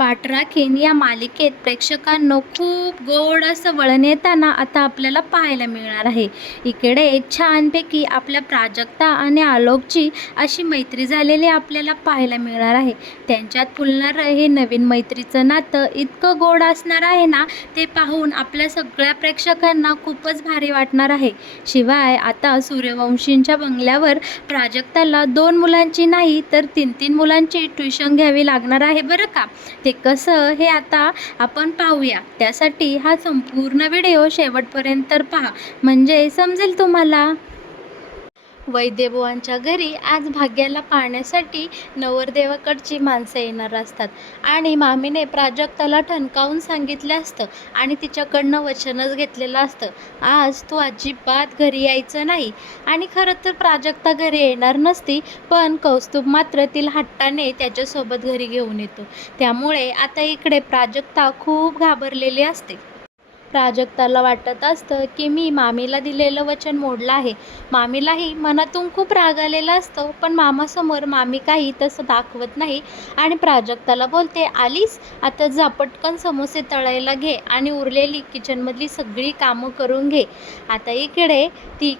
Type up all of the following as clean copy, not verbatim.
पाठ राखीन या मालिकेत प्रेक्षकांना खूप गोड असं वळण येताना आता आपल्याला पाहायला मिळणार आहे. इकडे छानपैकी आपल्या प्राजक्ता आणि आलोकची अशी मैत्री झालेली आपल्याला पाहायला मिळणार आहे. त्यांच्यात फुलणारं हे नवीन मैत्रीचं नातं इतकं गोड असणार आहे ना, ते पाहून आपल्या सगळ्या प्रेक्षकांना खूपच भारी वाटणार आहे. शिवाय आता सूर्यवंशींच्या बंगल्यावर प्राजक्ताला 2 मुलांची नाही तर 3-3 मुलांची ट्युशन घ्यावी लागणार आहे बरं का. ते कसं हे आता आपण पाहूया. त्यासाठी हा संपूर्ण व्हिडिओ शेवटपर्यंत पहा, म्हणजे समजेल तुम्हाला. वैद्यबुवांच्या घरी आज भाग्याला पाहण्यासाठी नवरदेवाकडची माणसं येणार असतात आणि मामीने प्राजक्ताला ठणकावून सांगितलं असतं आणि तिच्याकडनं वचनच घेतलेलं असतं, आज तू अजिबात घरी यायचं नाही. आणि खरं तर प्राजक्ता घरी येणार नसती, पण कौस्तुभ मात्र तिला हट्टाने त्याच्यासोबत घरी घेऊन येतो. त्यामुळे आता इकडे प्राजक्ता खूप घाबरलेली असते. प्राजक्ताला वाटत असतं की मी मामीला दिलेलं वचन मोडलं आहे. मामीलाही मनातून खूप राग आलेला असतो, पण मामासमोर मामी काही तसं दाखवत नाही आणि प्राजक्ताला बोलते, आलीस आता जा पटकन समोसे तळायला घे आणि उरलेली किचनमधली सगळी कामं करून घे. आता इकडे ती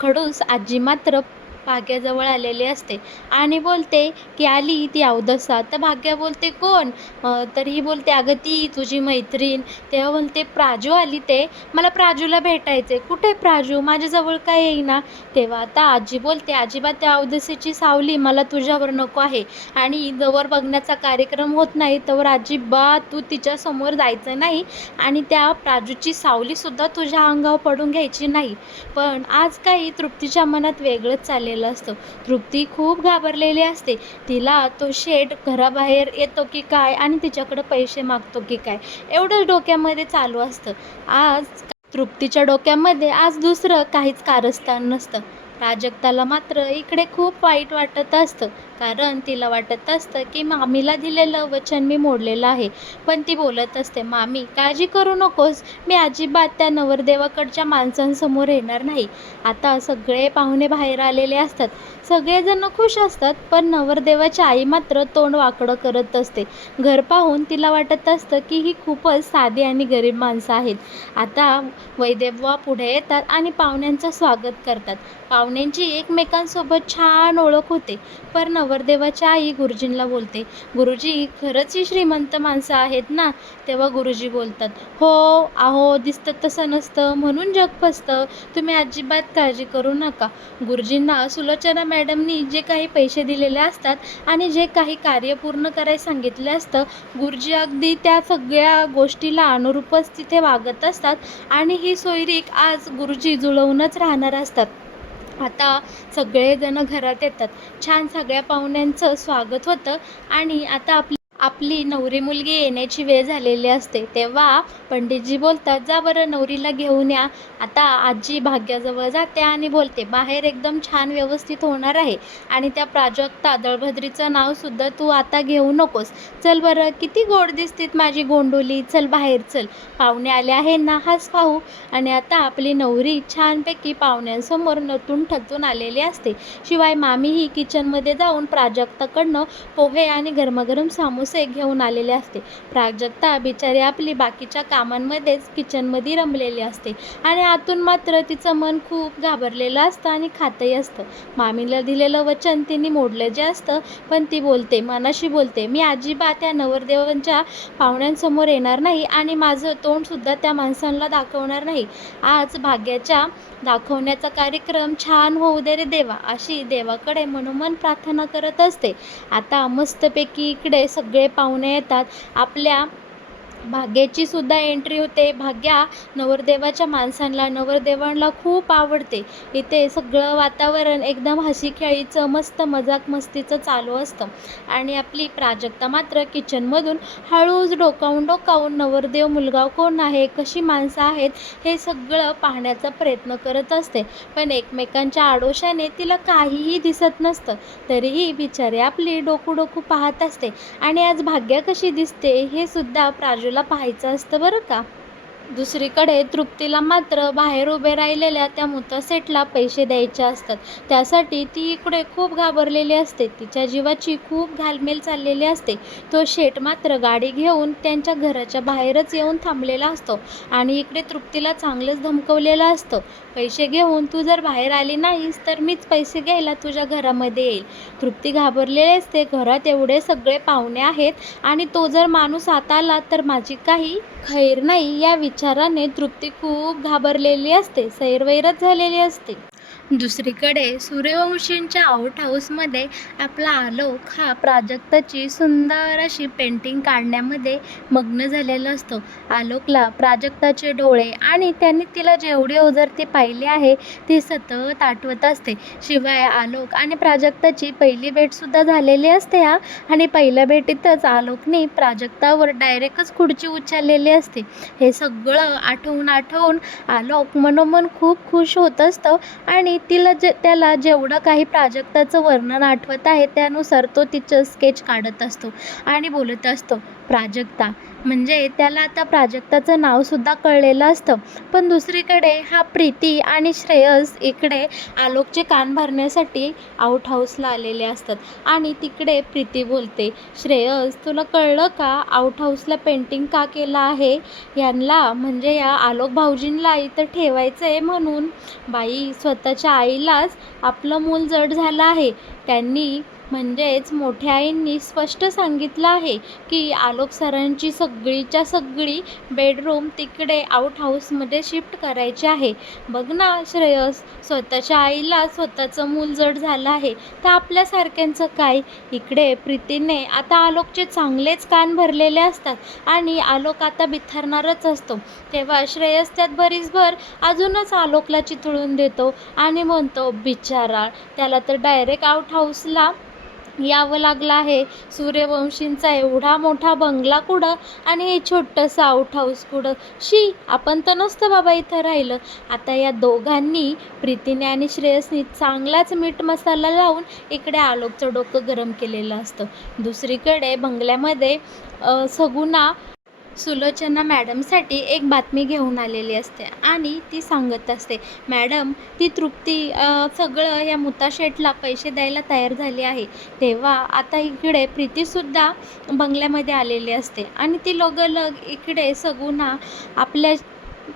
खडूस आजी मात्र भाग्याजवळ आलेली असते आणि बोलते की आली ती अवदसा. तर भाग्या बोलते कोण? तर ही बोलते अगं ती तुझी मैत्रीण. तेव्हा बोलते प्राजू आली ते, मला प्राजूला भेटायचे. कुठे प्राजू? माझ्याजवळ काय येईना. तेव्हा आता आजी बोलते अजिबात त्या अवदसेची सावली मला तुझ्यावर नको आहे आणि जवळ बघण्याचा कार्यक्रम होत नाही तोवर अजिबात तू तिच्यासमोर जायचं नाही आणि त्या प्राजूची सावलीसुद्धा तुझ्या अंगावर पडून घ्यायची नाही. पण आज काही तृप्तीच्या मनात वेगळंच चाललेलं असतं. तृप्ती खूप घाबरलेली असते. तिला तो शेठ घराबाहेर येतो की काय आणि तिच्याकडे पैसे मागतो की काय, एवढंच डोक्यामध्ये चालू असतं. आज तृप्तीच्या डोक्यामध्ये आज दुसरं काहीच कारस्थान नसतं. प्राजक्ताला मात्र इकडे खूप वाईट वाटत असतं, कारण तिला वाटत असतं की मामीला दिलेलं वचन मी मोडलेलं आहे. पण ती बोलत असते, मामी काळजी करू नकोस, मी अजिबात त्या नवरदेवाकडच्या माणसांसमोर येणार नाही. आता सगळे पाहुणे बाहेर आलेले असतात, सगळेजण खुश असतात, पण नवरदेवाची आई मात्र तोंड वाकडं करत असते. घर पाहून तिला वाटत असतं की ही खूपच साधी आणि गरीब माणसं आहेत. आता वैदेबुवा पुढे येतात आणि पाहुण्यांचं स्वागत करतात. पाहुण्यांची एकमेकांसोबत छान ओळख होते. पण नवरदेवाच्या आई गुरुजींना बोलते, गुरुजी खरंच ही श्रीमंत माणसं आहेत ना. तेव्हा गुरुजी बोलतात, हो अहो दिसतं तसं नसतं म्हणून जग फसतं, तुम्ही अजिबात काळजी करू नका. गुरुजींना सुलोचना मॅडमनी जे काही पैसे दिलेले असतात आणि जे काही कार्य पूर्ण करायला सांगितले असतं, गुरुजी अगदी त्या सगळ्या गोष्टीला अनुरूपच तिथे वागत असतात आणि ही सोयरीक आज गुरुजी जुळवूनच राहणार असतात. आता सगळेजण घरात येतात, छान सगळ्या पाहुण्यांचं स्वागत होतं आणि आता आपली नवरी मुलगी येण्याची वेळ झालेली असते. तेव्हा पंडितजी बोलतात, जा बरं नवरीला घेऊन या. आता आजी भाग्याजवळ जाते आणि बोलते, बाहेर एकदम छान व्यवस्थित होणार आहे आणि त्या प्राजक्ता दळभद्रीचं नावसुद्धा तू आता घेऊ नकोस. चल बरं, किती गोड दिसतीत माझी गोंडोली, चल बाहेर चल, पाहुणे आले आहे ना, हाच पाहू. आणि आता आपली नवरी छानपैकी पाहुण्यांसमोर नटून ठचून आलेली असते. शिवाय मामीही किचनमध्ये जाऊन प्राजक्ताकडनं पोहे आणि गरमागरम समोसे घेऊन आलेले असते. प्राजक्ता बिचारी आपली बाकीच्या कामांमध्येच किचनमध्ये रमलेली असते आणि आतून मात्र तिचं मन खूप घाबरलेलं असतं आणि खातही असतं. मामीला दिलेलं वचन तिने मोडलं जे असतं, पण ती बोलते, मनाशी बोलते, मी अजिबात त्या नवरदेवांच्या पाहुण्यांसमोर येणार नाही आणि माझं तोंडसुद्धा त्या माणसांना दाखवणार नाही. आज भाग्याच्या दाखवण्याचा कार्यक्रम छान होऊ दे रे देवा, अशी देवाकडे मनोमन प्रार्थना करत असते. आता मस्तपैकी इकडे सगळे पाहुणे येतात. आपल्या भाग्याची सुद्धा एंट्री होते. भाग्या नवरदेवाच्या माणसांना नवरदेवांना खूप आवडते. इथे सगळं वातावरण एकदम हसी खेळीचं मस्त मजाक मस्तीचं चालू असतं आणि आपली प्राजक्ता मात्र किचनमधून हळूच डोकावून नवरदेव मुलगा कोण आहे, कशी माणसं आहेत, हे सगळं पाहण्याचा प्रयत्न करत असते. पण एकमेकांच्या आडोशाने तिला काहीही दिसत नसतं. तरीही बिचारी आपली डोकू पाहत असते आणि आज भाग्या कशी दिसते हे सुद्धा प्राजूला पाहायचं असतं बरं का. दुसरीकडे तृप्तीला मात्र बाहेर उभे राहिलेल्या त्या मुत्तासेठला पैसे द्यायचे असतात. त्यासाठी ती इकडे खूप घाबरलेली असते. तिच्या जीवाची खूप घालमेल चाललेली असते. तो शेठ मात्र गाडी घेऊन त्यांच्या घराच्या बाहेरच येऊन थांबलेला असतो आणि इकडे तृप्तीला चांगलंच धमकवलेलं असतं. पैसे घेऊन तू जर बाहेर आली नाहीस तर मीच पैसे घ्यायला तुझ्या घरामध्ये येईल. तृप्ती घाबरलेली असते. घरात एवढे सगळे पाहुणे आहेत आणि तो जर माणूस आता आला तर माझी काही खैर नाही, या विचाराने तृप्ती खूप घाबरलेली असते. सैरवैरच झालेली असते. दुसरीकडे सूर्यवंशींच्या आउट हाऊसमध्ये आपला आलोक हा प्राजक्ताची सुंदर अशी पेंटिंग काढण्यामध्ये मग्न झालेला असतो. आलोकला प्राजक्ताचे डोळे आणि त्यांनी तिला जेवढी ओझरती पाहिली आहे ती सतत आठवत असते. शिवाय आलोक आणि प्राजक्ताची पहिली भेटसुद्धा झालेली असते आणि पहिल्या भेटीतच आलोकने प्राजक्तावर डायरेक्टच खुर्ची उचललेली असते. हे सगळं आठवून आठवून आलोक मनोमन खूप खुश होत असतं आणि त्याला जेवढं काही प्राजक्ताचं वर्णन आठवत आहे त्यानुसार तो तिचं स्केच काढत असतो आणि बोलत असतो प्राजक्ता. म्हणजे त्याला आता प्राजक्ताचं नावसुद्धा कळलेलं असतं. पण दुसरीकडे हा प्रीती आणि श्रेयस इकडे आलोकचे कान भरण्यासाठी आउट हाऊसला आलेले असतात आणि तिकडे प्रीती बोलते, श्रेयस तुला कळलं का आउट हाऊसला पेंटिंग का केलं आहे? यांना म्हणजे या आलोक भाऊजींना इथं ठेवायचं आहे म्हणून. बाई, स्वतःच्या आईलाच आपलं मूल जड झालं आहे. त्यांनी म्हणजेच मोठ्या आईंनी स्पष्ट सांगितलं आहे की आलोक सरांची सगळीच्या सगळी बेडरूम तिकडे आउट हाऊसमध्ये शिफ्ट करायची आहे. बघ ना श्रेयस, स्वतःच्या आईला स्वतःचं मूल जड झालं आहे तर आपल्यासारख्यांचं काय? इकडे प्रीतीने आता आलोकचे चांगलेच कान भरलेले असतात आणि आलोक आता बिथरणारच असतो. तेव्हा श्रेयस त्यात भरीसभर अजूनच आलोकला चिथळून देतो आणि म्हणतो, बिचारा, त्याला तर डायरेक्ट आउट हाऊसला यावं लागलं आहे. सूर्यवंशींचा एवढा मोठा बंगला कुठं आणि हे छोटंसं आउट हाऊस कुठं? शी, आपण तर नसतं बाबा इथं राहिलं. आता या दोघांनी, प्रीतीने आणि श्रेयसनी, चांगलाच मीठ मसाला लावून इकडे आलोकचं डोकं गरम केलेलं असतं. दुसरीकडे बंगल्यामध्ये सगुणा सुलोचना मॅडमसाठी एक बातमी घेऊन आलेली असते आणि ती सांगत असते, मॅडम, ती तृप्ती सगळं या मुत्ताशेठला पैसे द्यायला तयार झाली आहे. तेव्हा आता इकडे प्रीतीसुद्धा बंगल्यामध्ये आलेली असते आणि ती लगोलग इकडे सगुणा आपल्या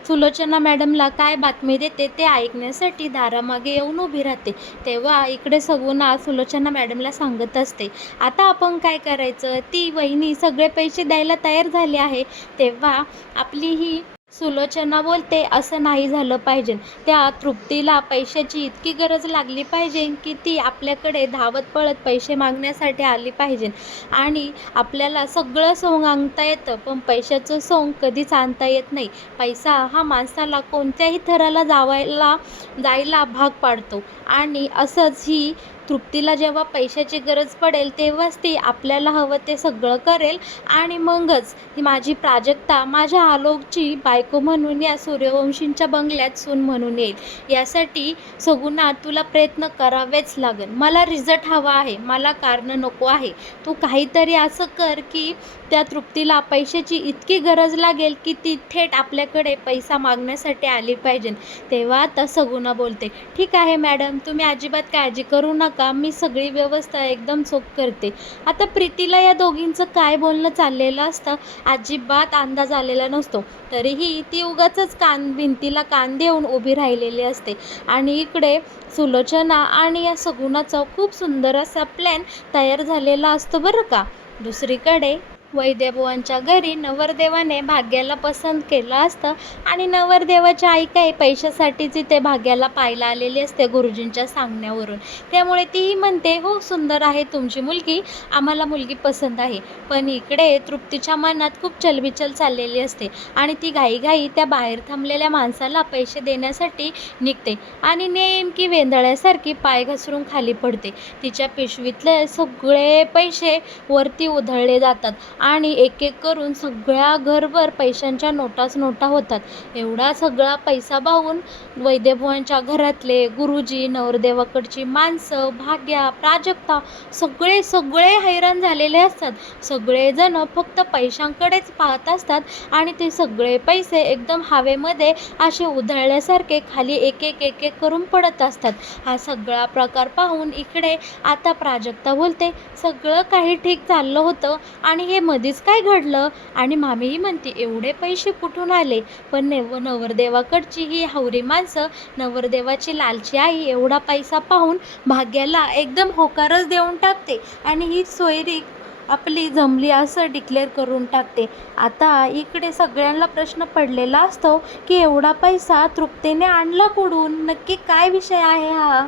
सुलोचना मॅडमला काय बातमी देते ते ऐकण्यासाठी दारामागे येऊन उभी राहते. तेव्हा इकडे सगुणा सुलोचना मॅडमला सांगत असते, आता आपण काय करायचं? ती वहिनी सगळे पैसे द्यायला तयार झाली आहे. तेव्हा आपली ही सुलोचना बोलते, असं नाही झालं पाहिजे. त्या तृप्तीला पैशाची इतकी गरज लागली पाहिजे की ती आपल्याकडे धावत पळत पैसे मागण्यासाठी आली पाहिजे आणि आपल्याला सगळं सोंग आणता येतं पण पैशाचं सोंग कधीच आणता येत नाही. पैसा हा माणसाला कोणत्याही थराला जायला भाग पाडतो आणि असंच ही तृप्तीला जेव्हा पैशाची गरज पडेल तेव्हाच ती आपल्याला हवं ते सगळं करेल आणि मगच माझी प्राजक्ता माझ्या आलोकची बायको म्हणून या सूर्यवंशींच्या बंगल्यात सून म्हणून येईल. यासाठी सगुणा तुला प्रयत्न करावेच लागेल. मला रिझल्ट हवा आहे, मला कारणं नको आहे. तू काहीतरी असं कर की त्या तृप्तीला पैशाची इतकी गरज लागेल की ती थेट आपल्याकडे पैसा मागण्यासाठी आली पाहिजे. तेव्हा आता सगुणा बोलते, ठीक आहे मॅडम, तुम्ही अजिबात काळजी करू नका, मी सगळी व्यवस्था एकदम चोख करते. आता प्रीतीला या दोघींचं काय बोलणं चाललेलं असतं अजिबात अंदाज आलेला नसतो. तरीही ती उगाचच भिंतीला कान देऊन उभी राहिलेली असते आणि इकडे सुलोचना आणि या सगुणाचा खूप सुंदर असा प्लॅन तयार झालेला असतो बरं का. दुसरीकडे वैद्यबुवांच्या घरी नवरदेवाने भाग्याला पसंत केलं असतं आणि नवरदेवाची आई काही पैशासाठीच ते भाग्याला पाहायला आलेली असते गुरुजींच्या सांगण्यावरून. त्यामुळे तीही म्हणते, हो सुंदर आहे तुमची मुलगी, आम्हाला मुलगी पसंत आहे. पण इकडे तृप्तीच्या मनात खूप चलबिचल चाललेली असते आणि ती घाईघाई त्या बाहेर थांबलेल्या माणसाला पैसे देण्यासाठी निघते आणि नेमकी वेंधळ्यासारखी पाय घसरून खाली पडते. तिच्या पिशवीतले सगळे पैसे वरती उधळले जातात आणि एक एक करून सगळ्या घरभर पैशांच्या नोटाच नोटा होतात. एवढा सगळा पैसा पाहून वैद्यभुवांच्या घरातले गुरुजी, नवरदेवाकडची माणसं, भाग्या, प्राजक्ता सगळे सगळे हैराण झालेले असतात. सगळेजण फक्त पैशांकडेच पाहत असतात आणि ते सगळे पैसे एकदम हवेमध्ये असे उधळल्यासारखे खाली एक एक एक एक करून पडत असतात. हा सगळा प्रकार पाहून इकडे आता प्राजक्ता बोलते, सगळं काही ठीक चाललं होतं आणि हे मध्येच काय घडलं? आणि मामीही म्हणते, एवढे पैसे कुठून आले? पण नवरदेवाकडची ही हावरी माणसं, नवरदेवाची लालची आई एवढा पैसा पाहून भाग्याला एकदम होकारच देऊन टाकते आणि ही सोयरी आपली जमली असं डिक्लेअर करून टाकते. आता इकडे सगळ्यांना प्रश्न पडलेला असतो की एवढा पैसा तृप्तीने आणला कुठून? नक्की काय विषय आहे हा?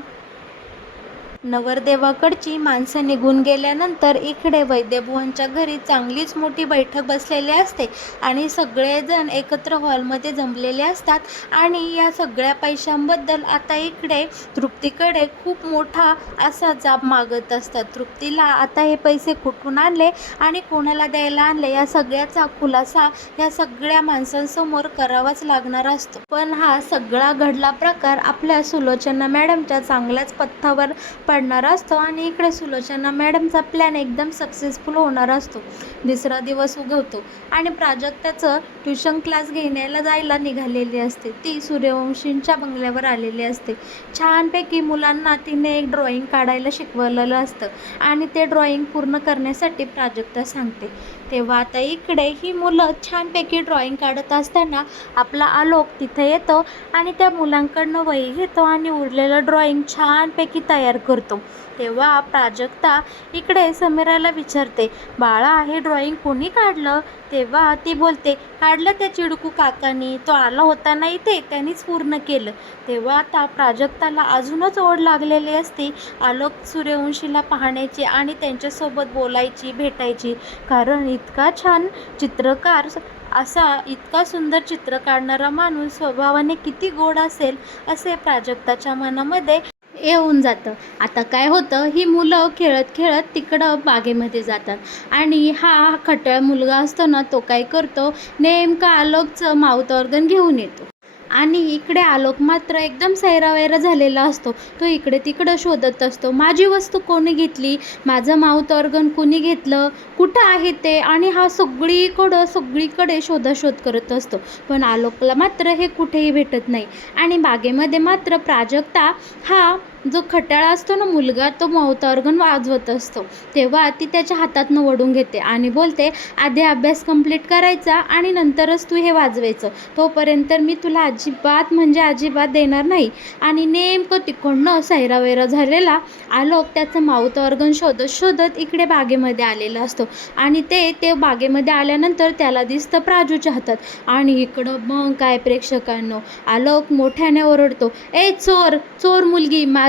नवरदेवाकडची माणसं निघून गेल्यानंतर इकडे वैद्यभुवांच्या घरी चांगलीच मोठी बैठक बसलेली असते आणि सगळेजण एकत्र हॉलमध्ये जमलेले असतात आणि या सगळ्या पैशांबद्दल आता इकडे तृप्तीकडे खूप मोठा असा जाब मागत असतात. तृप्तीला आता हे पैसे कुठून आणले आणि कोणाला द्यायला आणले या सगळ्याचा खुलासा या सगळ्या माणसांसमोर करावाच लागणार असतो. पण हा सगळा घडला प्रकार आपल्या सुलोचना मॅडमच्या चांगल्याच पथ्यावर पडणार असतो आणि इकडे सुलोचना मॅडमचा प्लॅन एकदम सक्सेसफुल होणार असतो. दुसरा दिवस उगवतो आणि प्राजक्ताचं ट्युशन क्लास घेण्याला जायला निघालेली असते. ती सूर्यवंशींच्या बंगल्यावर आलेली असते. छानपैकी मुलांना तिने एक ड्रॉइंग काढायला शिकवलेलं असतं आणि ते ड्रॉइंग पूर्ण करण्यासाठी प्राजक्ता सांगते. तेव्हा आता इकडे ही मुलं छानपैकी ड्रॉइंग काढत असताना आपला आलोक तिथे येतो आणि त्या मुलांकडनं वही घेतो आणि उरलेलं ड्रॉइंग छानपैकी तयार करतो. तेव्हा प्राजक्ता इकडे समीराला विचारते, बाळा हे ड्रॉइंग कोणी काढलं? तेव्हा ती बोलते, काढलं त्या चिडकू काकांनी, तो आला होता ना इथे, त्यांनीच पूर्ण केलं. तेव्हा आता प्राजक्ताला अजूनच ओढ लागलेली असते आलोक सूर्यवंशीला पाहण्याची आणि त्यांच्यासोबत बोलायची, भेटायची. कारण इतका छान चित्रकार, असा इतका सुंदर चित्र काढणारा माणूस स्वभावाने किती गोड असेल असे प्राजक्ताच्या मनामध्ये येऊन जातं. आता काय होतं, ही मुलं खेळत खेळत तिकडं बागेमध्ये जातात आणि हा खट्याळ मुलगा असतो ना, तो काय करतो, नेमका आलोकचं माउथ ऑर्गन घेऊन येतो आणि इकडे आलोक मात्र एकदम सैरावैरा झालेला असतो. तो इकडे तिकडं शोधत असतो, माझी वस्तू कोणी घेतली, माझं माउथ ऑर्गन कोणी घेतलं, कुठं आहे ते? आणि हा सगळीकडे शोधाशोध करत असतो. पण आलोकला मात्र हे कुठेही भेटत नाही आणि बागेमध्ये मात्र प्राजक्ता हा जो खट्याळा असतो ना मुलगा, तो माउथ ऑर्गन वाजवत असतो. तेव्हा ती त्याच्या हातातनं ओढून घेते आणि बोलते, आधी अभ्यास कंप्लीट करायचा आणि नंतरच तू हे वाजवायचं, तोपर्यंत मी तुला अजिबात म्हणजे अजिबात देणार नाही. आणि नेमकं तिकडनं सैरावैरा झालेला आलोक त्याचं माउथ ऑर्गन शोधत शोधत इकडे बागेमध्ये आलेला असतो आणि ते बागेमध्ये आल्यानंतर त्याला दिसतं प्राजूच्या हातात. आणि इकडं मग काय प्रेक्षकांनो, आलोक मोठ्याने ओरडतो, ए चोर चोर मुलगी, माझं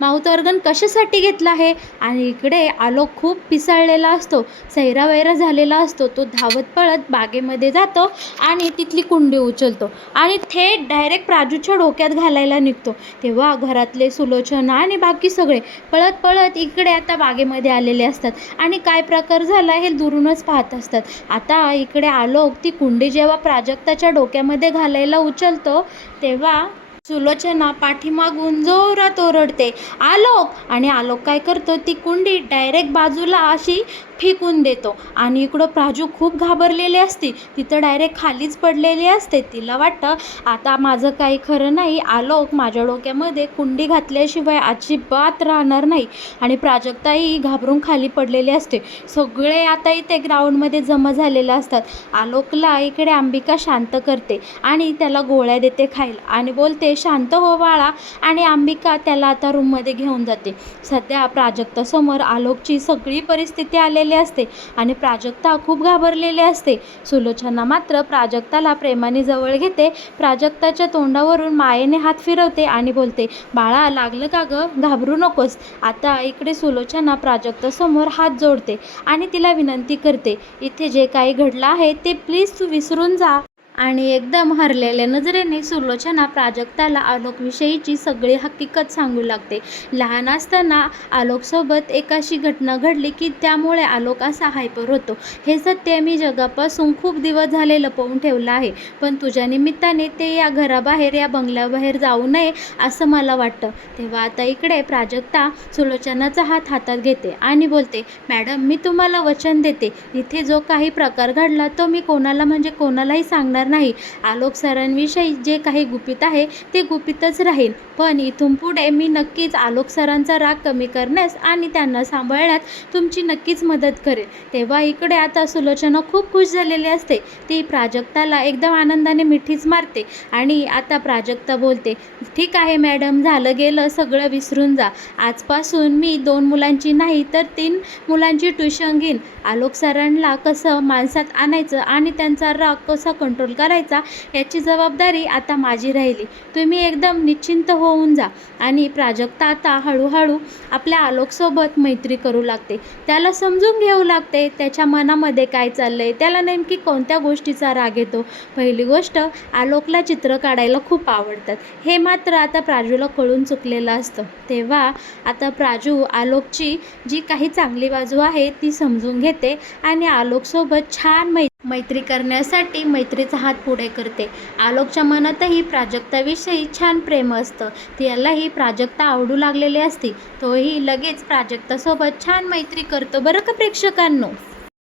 माउथ ऑर्गन कशासाठी घेतलं आहे? आणि इकडे आलोक खूप पिसाळलेला असतो, सैरावैरा झालेला असतो. तो धावत पळत बागेमध्ये जातो आणि तिथली कुंडी उचलतो आणि थेट डायरेक्ट प्राजूच्या डोक्यात घालायला निघतो. तेव्हा घरातले सुलोचना आणि बाकी सगळे पळत पळत इकडे आता बागेमध्ये आलेले असतात आणि काय प्रकार झाला हे दुरूनच पाहत असतात. आता इकडे आलोक ती कुंडी जेव्हा प्राजक्ताच्या डोक्यामध्ये घालायला उचलतो तेव्हा सुलोचना पाठीमागून जोरात ओरडते, आलोक! आणि आलोक काय करतो, ती कुंडी डायरेक्ट बाजूला अशी फेकून देतो आणि इकडं प्राजू खूप घाबरलेली असते, तिथं डायरेक्ट खालीच पडलेली असते. तिला वाटतं आता माझं काही खरं नाही, आलोक माझ्या डोक्यामध्ये कुंडी घातल्याशिवाय अजिबात राहणार नाही. आणि प्राजक्ताही घाबरून खाली पडलेली असते. सगळे आता इथे ग्राउंडमध्ये जमा झालेले असतात. आलोकला इकडे अंबिका शांत करते आणि त्याला गोळ्या देते खायला आणि बोलते, शांत हो बाळा. आणि अंबिका त्याला आता रूममध्ये घेऊन जाते. सध्या प्राजक्तासमोर आलोकची सगळी परिस्थिती आलेली असते आणि प्राजक्ता खूप घाबरलेली असते. सुलोचना मात्र प्राजक्ताला प्रेमाने जवळ घेते, प्राजक्ताच्या तोंडावरून मायेने हात फिरवते आणि बोलते, बाळा लागलं का गं, घाबरू नकोस. आता इकडे सुलोचना प्राजक्तासमोर हात जोडते आणि तिला विनंती करते, इथे जे काही घडलं आहे ते प्लीज तू विसरून जा आणि एकदम हरलेल्या नजरेने सुलोचना प्राजक्ताला आलोकविषयीची सगळी हकीकत सांगू लागते. लहान असताना आलोकसोबत एक अशी घटना घडली की त्यामुळे आलोक असा हायपर होतो. हे सत्य मी जगापासून खूप दिवस झाले लपवून ठेवलं आहे, पण तुझ्या निमित्ताने ते या घराबाहेर, या बंगल्याबाहेर जाऊ नये असं मला वाटतं. तेव्हा आता इकडे प्राजक्ता सुलोचनाचा हात हातात घेते आणि बोलते, मॅडम मी तुम्हाला वचन देते, इथे जो काही प्रकार घडला तो मी कोणाला म्हणजे कोणालाही सांगणार नाही. आलोक सरांविषयी जे काही गुपित आहे ते गुपितच राहील, पण इथून पुढे मी नक्कीच आलोक सरांचा राग कमी करण्यास आणि त्यांना सांभाळण्यात तुमची नक्कीच मदत करेल. तेव्हा इकडे आता सुलोचना खूप खुश झालेली असते. ती प्राजक्ताला एकदम आनंदाने मिठीच मारते आणि आता प्राजक्ता बोलते, ठीक आहे मॅडम, झालं गेलं सगळं विसरून जा. आजपासून मी 2 मुलांची नाही तर 3 मुलांची ट्युशन घेईन. आलोक सरांना कसं माणसात आणायचं आणि त्यांचा राग कसा कंट्रोल करायचा याची जबाबदारी आता माझी राहिली. तुम्ही एकदम निश्चिंत होऊन जा. आणि प्राजक्ता आता हळूहळू आपल्या आलोकसोबत मैत्री करू लागते. त्याला समजून घेऊ लागते, त्याच्या मनामध्ये काय चाललंय, त्याला नेमकी कोणत्या गोष्टीचा राग येतो. पहिली गोष्ट, आलोकला चित्र काढायला खूप आवडतात, हे मात्र आता प्राजूला कळून चुकलेलं असतं. तेव्हा आता प्राजू आलोकची जी काही चांगली बाजू आहे ती समजून घेते आणि आलोकसोबत छान मैत्री करण्यासाठी मैत्रीचा हात पुढे करते. आलोकच्या मनातही प्राजक्ताविषयी छान प्रेम असतं. त्यालाही प्राजक्ता आवडू लागलेली असते. तोही लगेच प्राजक्तासोबत छान मैत्री करतो बरं का प्रेक्षकांनो.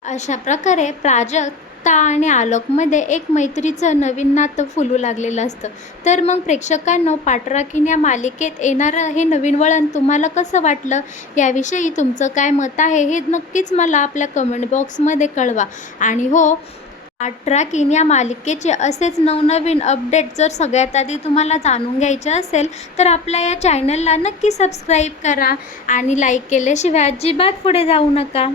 अशा प्रकारे प्राजक्ता आणि आलोकमध्ये एक मैत्रीचं नवीन नातं फुलू लागलेलं असतं. तर मग प्रेक्षकांनो, पाठराखीण या मालिकेत येणारं हे नवीन वळण तुम्हाला कसं वाटलं, याविषयी तुमचं काय मत आहे हे नक्कीच मला आपल्या कमेंट बॉक्समध्ये कळवा. आणि हो, पाठराखीण या मालिकेचे असेच नवनवीन अपडेट जर सगळ्यात आधी तुम्हाला जाणून घ्यायचे असेल तर आपल्या या चॅनलला नक्की सबस्क्राईब करा आणि लाईक केल्याशिवाय अजिबात पुढे जाऊ नका.